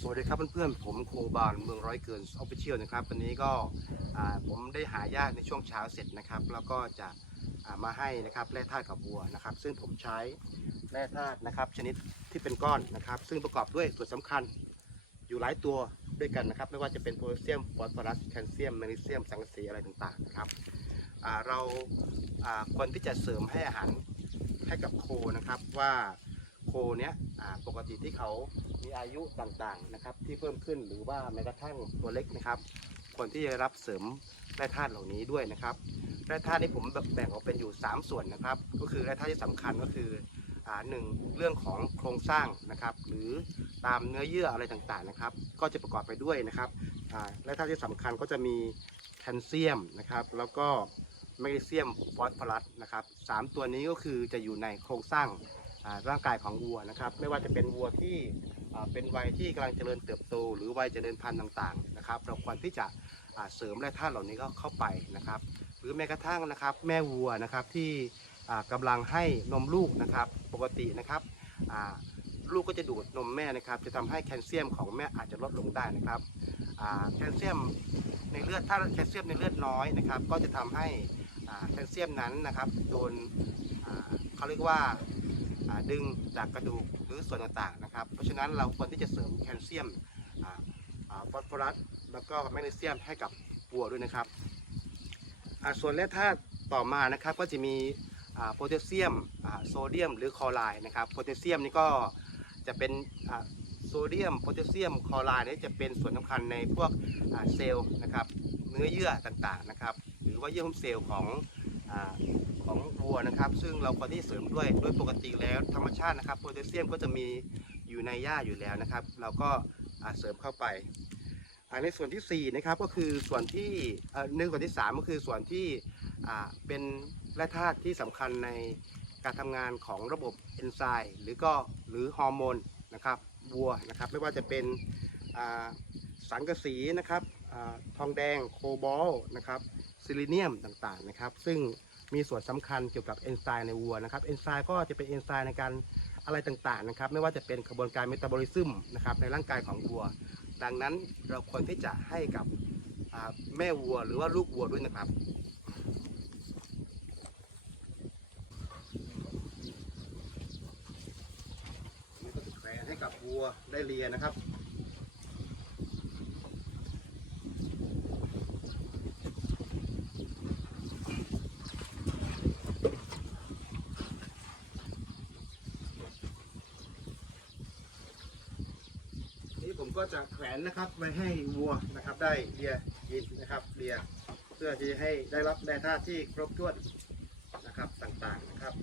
สวัสดีครับเพื่อนๆ ผมโคบานเมืองร้อยเกินออฟฟิเชียลนะครับ วันนี้ก็ผมได้หาญาติในช่วงเช้าเสร็จนะครับ แล้วก็จะามาให้นะครับแร่ธาตุกับวัวนะครับ ซึ่งผมใช้แร่ธาตุนะครับ ชนิดที่เป็นก้อนนะครับ ซึ่งประกอบด้วยส่วนสำคัญอยู่หลายตัวด้วยกันนะครับ ไม่ว่าจะเป็นโพแทสเซียมฟอสฟอรัสแคลเซียมแมกนีเซียม สังกะสีอะไรต่างๆนะครับเราควรที่จะเสริมให้อาหารให้กับโคนะครับว่า โคเนี้ยปกติที่เขามีอายุต่างๆนะครับ ที่เพิ่มขึ้นหรือว่าแม้กระทั่งตัวเล็กนะครับควรที่จะรับเสริมแร่ธาตุเหล่านี้ด้วยนะครับแร่ธาตุที่ผมแบ่งออกเป็นอยู่ 3 ส่วนนะครับ ก็คือแร่ธาตุที่สำคัญก็คืออ่าหนึ่งเรื่องของโครงสร้างนะครับ หรือตามเนื้อเยื่ออะไรต่างๆนะครับ ก็จะประกอบไปด้วยนะครับอ่าแร่ธาตุที่สำคัญก็จะมีแคลเซียมนะครับ แล้วก็แมกนีเซียมฟอสฟอรัสนะครับสามตัวนี้ก็คือจะอยู่ในโครงสร้าง ร่างกายของวัวนะครับ ไม่ว่าจะเป็นวัวที่เป็นวัยที่กำลังเจริญเติบโต หรือวัยเจริญพันธุ์ต่างๆนะครับ เราควรที่จะเสริมแร่ธาตุเหล่านี้ก็เข้าไปนะครับ หรือแม้กระทั่งนะครับ แม่วัวนะครับที่อ่ากำลังให้นมลูกนะครับ ปกตินะครับลูกก็จะดูดนมแม่นะครับ จะทำให้แคลเซียมของแม่อาจจะลดลงได้นะครับแคลเซียมในเลือดถ้าแคลเซียมในเลือดน้อยนะครับ ก็จะทำให้แคลเซียมนั้นนะครับโดนเขาเรียกว่า ดึงจากกระดูกหรือส่วนต่างๆนะครับ เพราะฉะนั้นเราควรที่จะเสริมแคลเซียมฟอสฟอรัสแล้วก็แมกนีเซียมให้กับวัวด้วยนะครับส่วนแร่ธาตุต่อมานะครับก็จะมีโพแทสเซียมโซเดียม หรือคลอไรด์นะครับโพแทสเซียมนี่ก็จะเป็นโซเดียมโพแทสเซียมคลอไรด์นี่จะเป็นส่วนสำคัญในพวกเซลล์นะครับเนื้อเยื่อต่างๆนะครับ หรือว่าเยื่อหุ้มเซลล์ของ ของวัวนะครับ ซึ่งเราควรที่เสริมด้วยโดยปกติแล้วธรรมชาตินะครับโพแทสเซียมก็จะมีอยู่ในหญ้าอยู่แล้วนะครับ เราก็เสริมเข้าไปในส่วนที่4นะครับก็คือส่วนที่เอ่อในส่วนที่ 3 ก็คือส่วนที่เป็นแร่ธาตุที่สำคัญในการทำงานของระบบเอนไซม์หรือก็หรือฮอร์โมนนะครับวัวนะครับ ไม่ว่าจะเป็นอ่าสังกะสีนะครับ ทองแดงโคบอลนะครับซิลิเนียมต่างๆนะครับ ซึ่งมีส่วนสำคัญเกี่ยวกับเอนไซม์ในวัวนะครับเอนไซม์ก็จะเป็นเอนไซม์ในการอะไรต่างๆนะครับ ไม่ว่าจะเป็นกระบวนการเมตาบอลิซึมนะครับในร่างกายของวัว ดังนั้นเราควรที่จะให้กับแม่วัวหรือว่าลูกวัวด้วยนะครับนี่ก็จะแขวนให้กับวัวได้เลียนะครับ ก็จะแขวนนะครับไว้ให้วัวนะครับ ได้เลียกินนะครับเลียเพื่อที่ให้ได้รับแร่ธาตุที่ครบถ้วนนะครับต่างๆนะครับ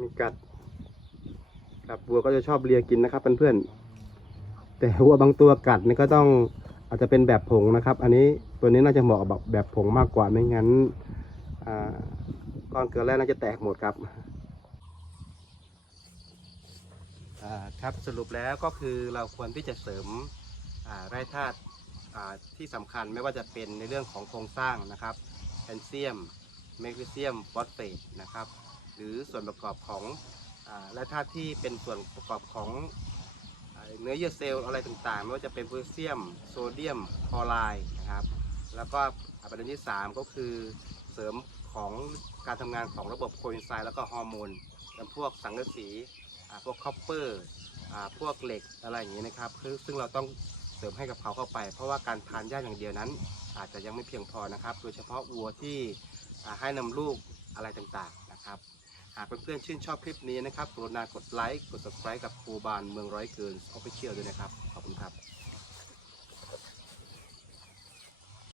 มีกัดครับวัวก็จะชอบเลียกินนะครับเพื่อนๆแต่วัวบางตัวกัดนี่ก็ต้องอาจจะเป็นแบบผงนะครับ อันนี้ตัวนี้น่าจะเหมาะแบบแบบผงมากกว่าไม่งั้นอ่าก้อนเกลือแร่น่าจะแตกหมดครับครับสรุปแล้วก็คือเราควรที่จะเสริมแร่ธาตุที่สำคัญไม่ว่าจะเป็นในเรื่องของโครงสร้างนะครับแคลเซียมแมกนีเซียมฟอสเฟตนะครับ หรือส่วนประกอบของอและธาตุที่เป็นส่วนประกอบของเนื้อเยื่อเซลล์อะไรต่างๆไม่ว่าจะเป็นโพแทสเซียม โซเดียมคลอไรด์นะครับ แล้วก็ประเด็นที่ 3 ก็คือเสริมของการทำงานของระบบโคเอนไซม์แล้วก็ฮอร์โมนอย่างพวกสังกะสีพวกคอปเปอร์พวกเหล็กอะไรอย่างนี้นะครับคือซึ่งเราต้องเสริมให้กับเขาเข้าไป เพราะว่าการทานหญ้าอย่างเดียวนั้น อาจจะยังไม่เพียงพอนะครับ โดยเฉพาะวัวที่ให้นำลูกอะไรต่างๆนะครับากเพื่อนๆชื่นชอบคลิปนี้นะครับกรุณากดไลค์กด subscribe กับครูบานเมืองร้อยเกินออฟฟิเชียลด้วยนะครับ ขอบคุณครับ